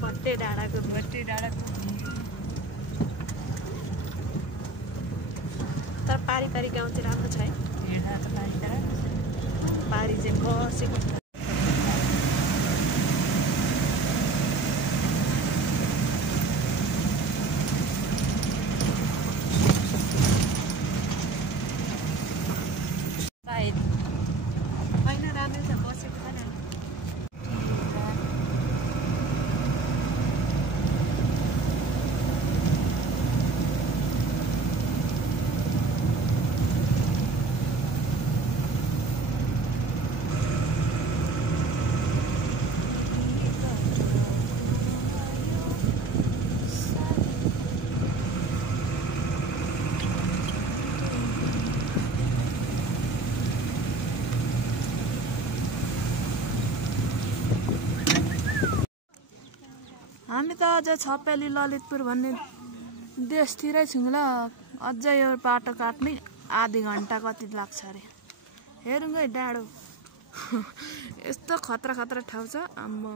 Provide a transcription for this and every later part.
भट्टे डाँडाको तर पारी गाउँ चाहिँ राम्रो छ है। पारी चाहिँ बसेको होइन राम्रो छ बसेको छ नि। हामी त अझ छपेली ललितपुर भन्ने देशतिरै छौँ ल। अझै यो बाटो काट्नै आधी घन्टा कति लाग्छ अरे। हेरौँ है डाँडो यस्तो खतरा ठाउँ छ आम्मा।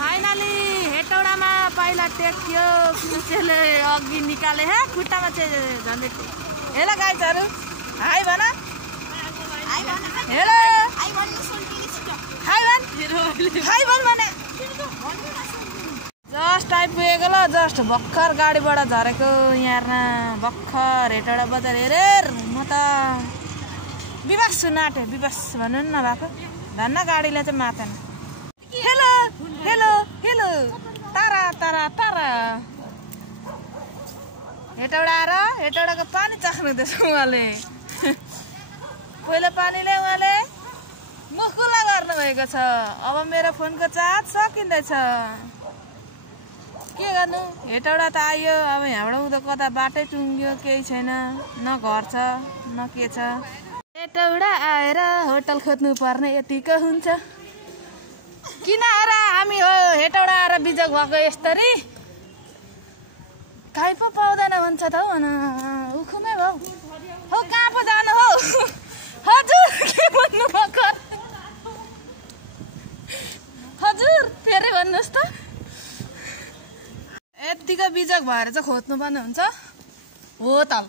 फाइनली हेटौडामा पहिला टेक्यो पिछेले अघि निकाले हे खुट्टामा चाहिँ झन्डै। हेलो गाइजहरु हाई भन हेलो हाई भन भने जस्ट आइपुगेको ल। जस्ट भर्खर गाडीबाट झरेको यहाँ भर्खर हेटौडा बजार हेरेर म त विवश नाटे विवश भन्नु न भएको धन्न गाडीले चाहिँ मातेन। हेलो हेलो हेलो तारा तारा तारा हेटौडा आएर हेटौडाको पानी चाख्नुहुँदैछ उहाँले। पहिलो पानीले उहाँले मुखुला गर्नुभएको छ। अब मेरो फोनको चार्ज सकिँदैछ के गर्नु। हेटौडा त आयो अब यहाँबाट उता कता बाटै टुङ्ग्यो केही छैन न घर छ न के छ। हेटौडा आएर होटल खोज्नु पर्ने यतिको हुन्छ। किन आएर हामी हो हेटौडा आएर बिजोग भएको यस्तरी काहीँ पो पाउँदैन भन्छ त हौ उखुमै भयो हो कहाँ पो जानु हौ हजुर के भन्नु भर्खर हजुर फेरि भन्नुहोस् त यतिको बिजक भएर चाहिँ खोज्नुपर्ने हुन्छ होटल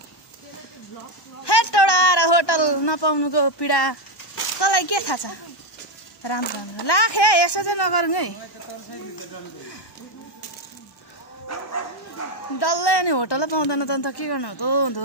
हेटौडा र होटल नपाउनुको पीडा तँलाई के थाहा छ राम्रो राम्रो लाखे यसो चाहिँ नगर्नु है डल्लै अनि होटलै पाउँदैन त अन्त के गर्नु हो त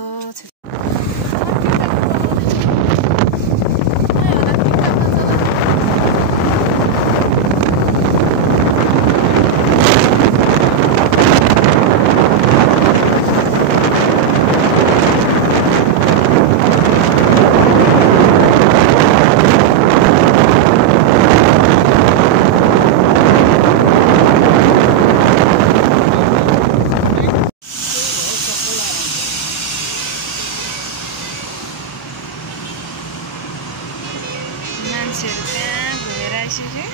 मान्छेहरू त्यहाँ घुमेर आइसक्यो